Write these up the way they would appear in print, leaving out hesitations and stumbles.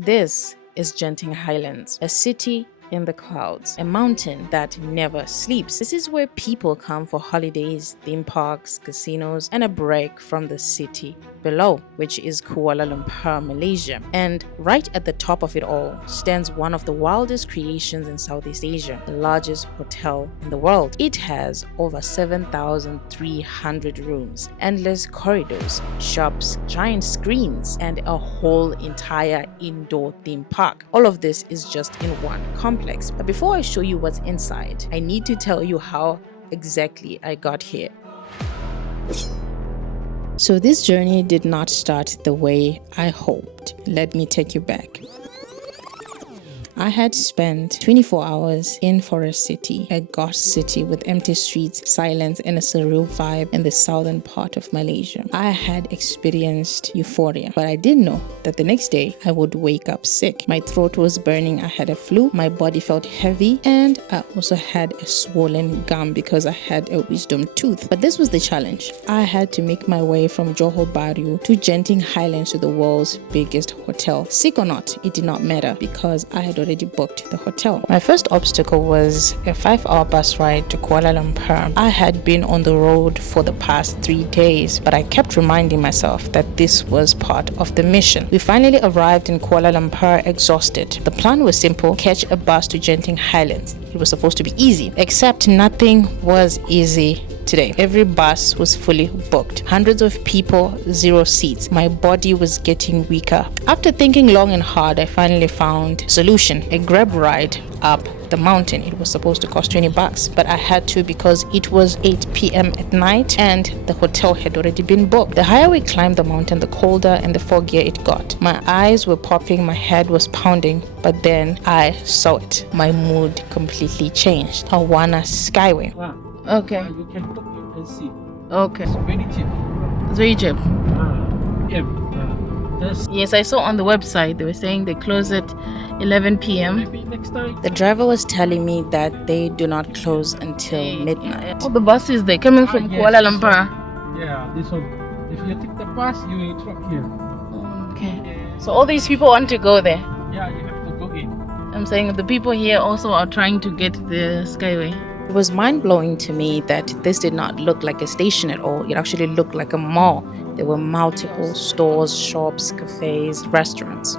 This is Genting Highlands, a city in the clouds, a mountain that never sleeps. This is where people come for holidays, theme parks, casinos, and a break from the city below, which is Kuala Lumpur, Malaysia. And right at the top of it all stands one of the wildest creations in Southeast Asia, the largest hotel in the world. It has over 7,300 rooms, endless corridors, shops, giant screens, and a whole entire indoor theme park. All of this is just in one complex. But before I show you what's inside, I need to tell you how exactly I got here. So this journey did not start the way I hoped. Let me take you back. I had spent 24 hours in Forest City, a ghost city with empty streets, silence, and a surreal vibe in the southern part of Malaysia. I had experienced euphoria, but I didn't know that the next day I would wake up sick. My throat was burning, I had a flu, my body felt heavy, and I also had a swollen gum because I had a wisdom tooth. But this was the challenge. I had to make my way from Johor Bahru to Genting Highlands to the world's biggest hotel. Sick or not, it did not matter because I had already booked the hotel. My first obstacle was a 5-hour bus ride to Kuala Lumpur. I had been on the road for the past 3 days, but I kept reminding myself that this was part of the mission. We finally arrived in Kuala Lumpur exhausted. The plan was simple: catch a bus to Genting Highlands. It was supposed to be easy, except nothing was easy today. Every bus was fully booked. Hundreds of people, 0 seats. My body was getting weaker. After thinking long and hard, I finally found a solution: a Grab ride up the mountain. It was supposed to cost 20 bucks, but I had to because it was 8 p.m. at night and the hotel had already been booked. The higher we climbed the mountain, the colder and the foggier it got. My eyes were popping, my head was pounding, but then I saw it. My mood completely changed. Awana Skyway. Okay. You can book, you can see. Okay. It's very cheap. It's very cheap. Yeah. Yes, I saw on the website they were saying they close at 11 p.m. Maybe next time. The driver was telling me that they do not close until midnight. Oh, the buses, they're coming from Yes, Kuala Lumpur. Yeah, this one. If you take the bus, you will drop here. Okay. So all these people want to go there. Yeah, you have to go in. I'm saying the people here also are trying to get the Skyway. It was mind-blowing to me that this did not look like a station at all. It actually looked like a mall. There were multiple stores, shops, cafes, restaurants.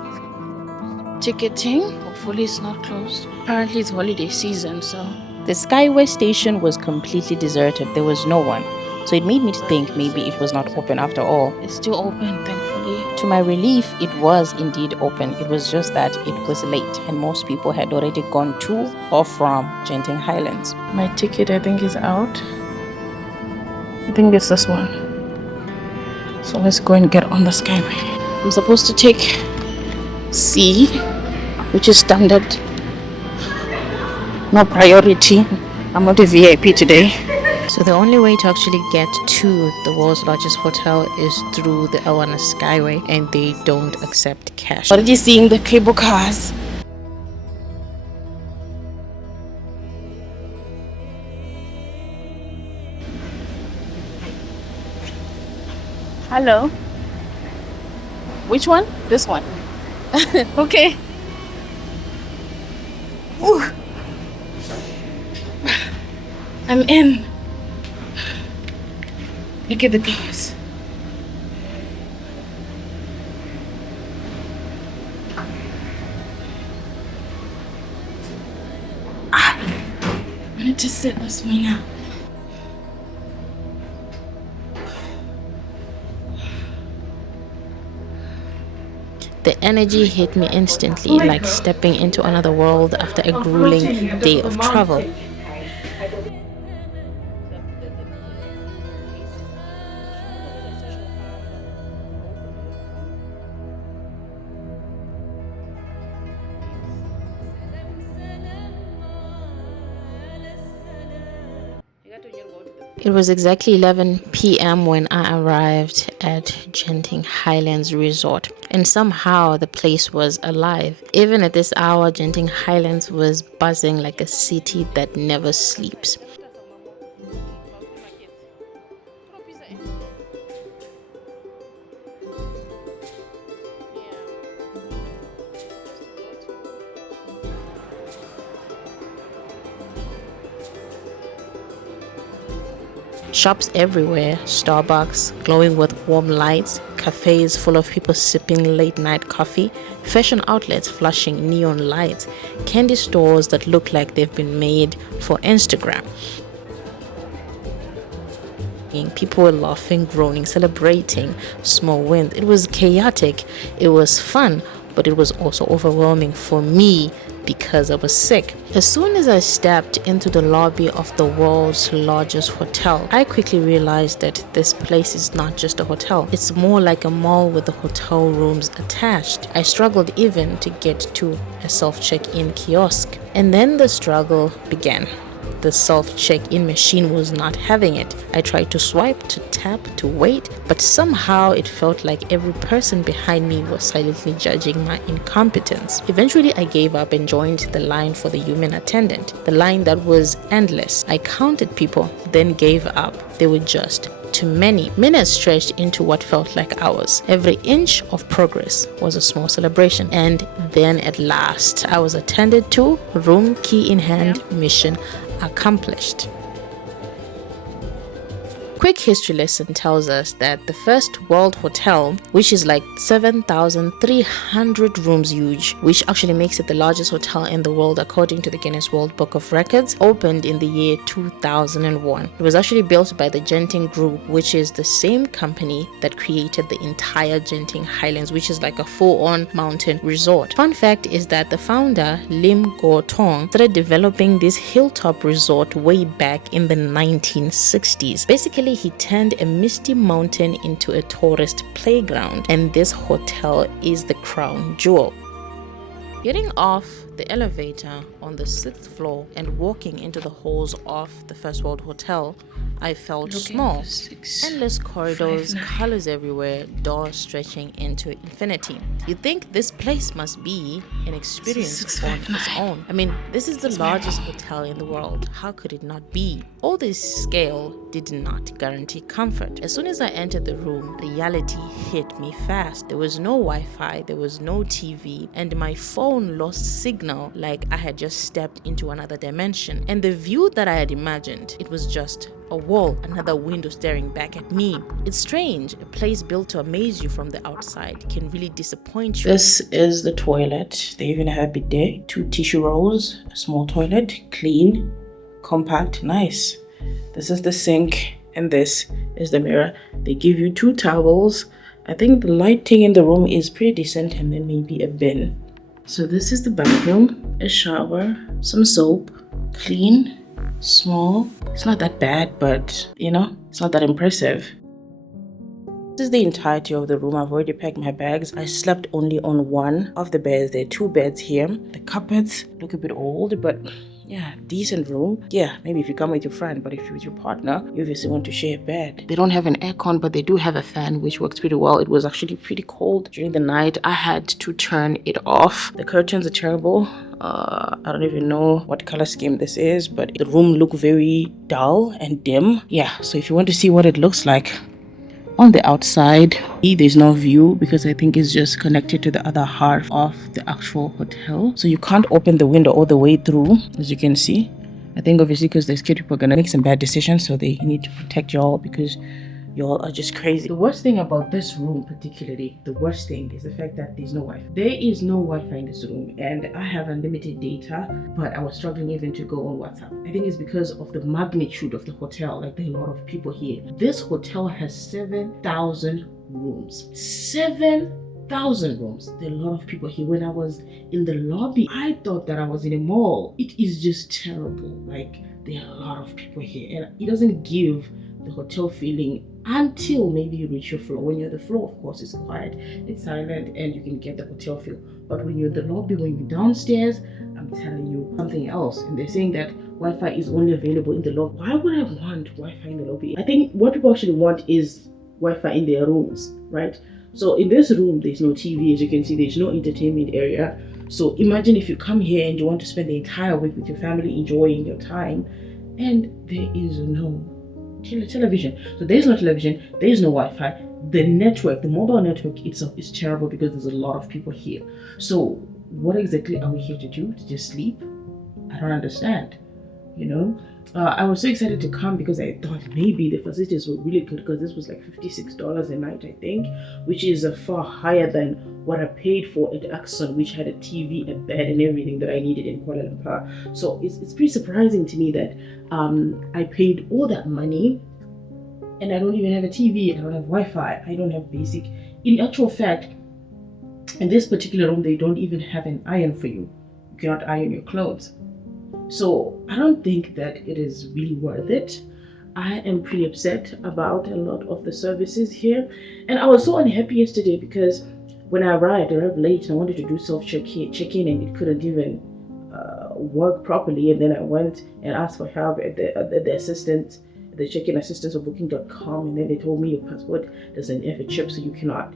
Ticketing? Hopefully it's not closed. Apparently it's holiday season, so... The Skyway station was completely deserted. There was no one. So it made me think maybe it was not open after all. It's still open, thankfully. To my relief, it was indeed open. It was just that it was late and most people had already gone to or from Genting Highlands. My ticket, I think, is out. I think it's this one. So let's go and get on the Skyway. I'm supposed to take C, which is standard. No priority. I'm not a VIP today. So the only way to actually get to the world's largest hotel is through the Awana Skyway, and they don't accept cash. Already seeing the cable cars. Hello. Which one? This one. Okay. Ooh. I'm in. Look at the cars. I need to sit this way now. The energy hit me instantly, like stepping into another world after a grueling day of travel. It was exactly 11 p.m. when I arrived at Genting Highlands Resort, and somehow the place was alive. Even at this hour, Genting Highlands was buzzing like a city that never sleeps. Shops everywhere, Starbucks glowing with warm lights, cafes full of people sipping late-night coffee, fashion outlets flashing neon lights, candy stores that look like they've been made for Instagram. People were laughing, groaning, celebrating small wins. It was chaotic, it was fun, but it was also overwhelming for me because I was sick. As soon as I stepped into the lobby of the world's largest hotel, I quickly realized that this place is not just a hotel. It's more like a mall with the hotel rooms attached. I struggled even to get to a self-check-in kiosk. And then the struggle began. The self-check-in machine was not having it. I tried to swipe, to tap, to wait, but somehow it felt like every person behind me was silently judging my incompetence. Eventually, I gave up and joined the line for the human attendant, the line that was endless. I counted people, then gave up. There were just too many. Minutes stretched into what felt like hours. Every inch of progress was a small celebration. And then at last, I was attended to, room key in hand, mission accomplished. Quick history lesson tells us that the first world hotel, which is like 7,300 rooms huge, which actually makes it the largest hotel in the world according to the Guinness World Book of Records, opened in the year 2001. It was actually built by the Genting Group, which is the same company that created the entire Genting Highlands, which is like a full-on mountain resort. Fun fact is that the founder, Lim Go Tong, started developing this hilltop resort way back in the 1960s. Basically, he turned a misty mountain into a tourist playground, and this hotel is the crown jewel. Getting off the elevator on the 6th floor and walking into the halls of the First World Hotel, I felt small. Endless corridors, colors everywhere, doors stretching into infinity. You'd think this place must be an experience on its own. I mean, this is the largest hotel in the world. How could it not be? All this scale did not guarantee comfort. As soon as I entered the room, reality hit me fast. There was no Wi-Fi, there was no TV, and my phone lost signal like I had just stepped into another dimension. And the view that I had imagined, it was just a wall, another window staring back at me. It's strange, a place built to amaze you from the outside can really disappoint you. This is the toilet. They even have a bidet, 2 tissue rolls, a small toilet, clean, compact, nice. This is the sink, and this is the mirror. They give you 2 towels. I think the lighting in the room is pretty decent, and then maybe a bin. So this is the bathroom, a shower, some soap, clean, small. It's not that bad, but you know, it's not that impressive. This is the entirety of the room. I've already packed my bags. I slept only on one of the beds. There are 2 beds here. The carpets look a bit old, but yeah, decent room. Yeah, maybe if you come with your friend, but if you're with your partner, you obviously want to share a bed. They don't have an aircon, but they do have a fan, which works pretty well. It was actually pretty cold during the night. I had to turn it off. The curtains are terrible. I don't even know what color scheme this is, but the room looked very dull and dim. Yeah, so if you want to see what it looks like on the outside, there's no view because I think it's just connected to the other half of the actual hotel. So you can't open the window all the way through, as you can see. I think obviously because the scared people are gonna make some bad decisions, so they need to protect y'all because y'all are just crazy. The worst thing about this room particularly, the worst thing is the fact that there's no Wi-Fi. There is no Wi-Fi in this room, and I have unlimited data, but I was struggling even to go on WhatsApp. I think it's because of the magnitude of the hotel, like there are a lot of people here. This hotel has 7,000 rooms. 7,000 rooms. There are a lot of people here. When I was in the lobby, I thought that I was in a mall. It is just terrible. Like, there are a lot of people here, and it doesn't give the hotel feeling until maybe you reach your floor. When you're at the floor, of course, it's quiet, it's silent, and you can get the hotel feel. But when you're in the lobby, when you're downstairs, I'm telling you something else. And they're saying that Wi-Fi is only available in the lobby. Why would I want Wi-Fi in the lobby? I think what people actually want is Wi-Fi in their rooms, right? So in this room, there's no TV, as you can see, there's no entertainment area. So imagine if you come here and you want to spend the entire week with your family enjoying your time, and there is no television. So there's no television, there's no Wi-Fi. The network, the mobile network itself is terrible because there's a lot of people here. So what exactly are we here to do? To just sleep? I don't understand, you know? I was so excited to come because I thought maybe the facilities were really good, because this was like $56 a night, I think, which is far higher than what I paid for at Axon, which had a TV, a bed, and everything that I needed in Kuala Lumpur. So it's pretty surprising to me that I paid all that money and I don't even have a TV, I don't have Wi-Fi, I don't have basic. In actual fact, in this particular room, they don't even have an iron for you. You cannot iron your clothes. So I don't think that it is really worth it. I am pretty upset about a lot of the services here. And I was so unhappy yesterday because when I arrived late and I wanted to do self check-in and it couldn't even work properly. And then I went and asked for help at the assistant, the check-in assistants of booking.com, and then they told me your passport doesn't have a chip, so you cannot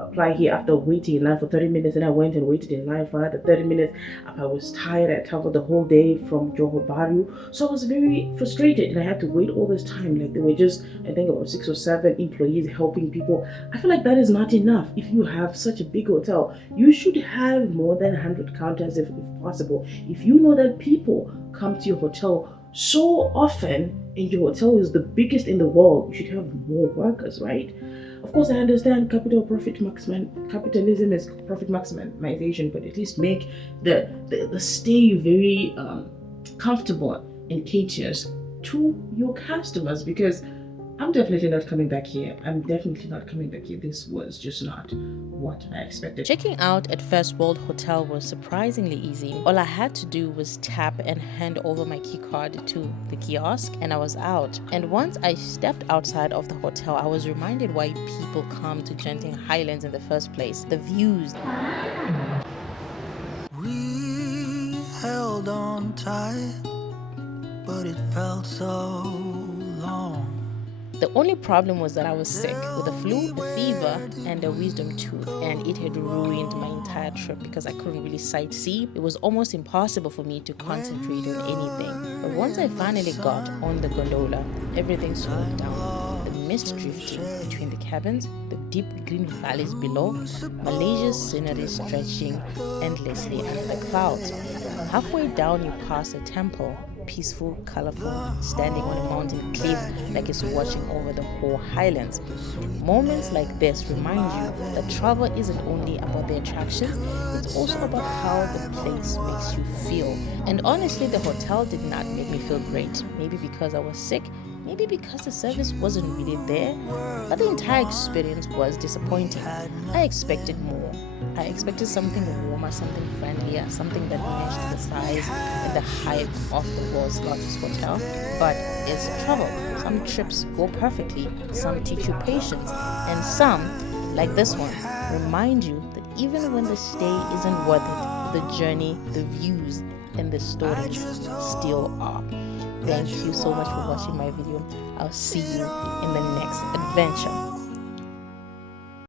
apply here, after waiting in line for 30 minutes. And I went and waited in line for another 30 minutes. I was tired. I traveled the whole day from Johor Bahru, so I was very frustrated and I had to wait all this time. Like, there were just, I think, about 6 or 7 employees helping people. I feel like that is not enough. If you have such a big hotel, you should have more than 100 counters if possible. If you know that people come to your hotel so often and your hotel is the biggest in the world, you should have more workers, right? Of course, I understand capitalism is profit maximization, but at least make the stay very comfortable and caters to your customers, because I'm definitely not coming back here. I'm definitely not coming back here. This was just not what I expected. Checking out at First World Hotel was surprisingly easy. All I had to do was tap and hand over my key card to the kiosk and I was out. And once I stepped outside of the hotel, I was reminded why people come to Genting Highlands in the first place. The views. We held on tight, but it felt so long. The only problem was that I was sick with a flu, a fever, and a wisdom tooth, and it had ruined my entire trip because I couldn't really sightsee. It was almost impossible for me to concentrate on anything. But once I finally got on the gondola, everything slowed down. The mist drifting between the cabins, the deep green valleys below, Malaysia's scenery stretching endlessly under the clouds. Halfway down, you pass a temple, peaceful, colorful, standing on a mountain cliff like it's watching over the whole highlands. Moments like this remind you that travel isn't only about the attractions, it's also about how the place makes you feel. And honestly, the hotel did not make me feel great. Maybe because I was sick, maybe because the service wasn't really there, but the entire experience was disappointing. I expected more. I expected something warmer, something friendlier, something that matched the size and the height of the world's largest hotel. But it's travel. Some trips go perfectly, some teach you patience, and some, like this one, remind you that even when the stay isn't worth it, the journey, the views, and the stories still are. Thank you so much for watching my video. I'll see you in the next adventure.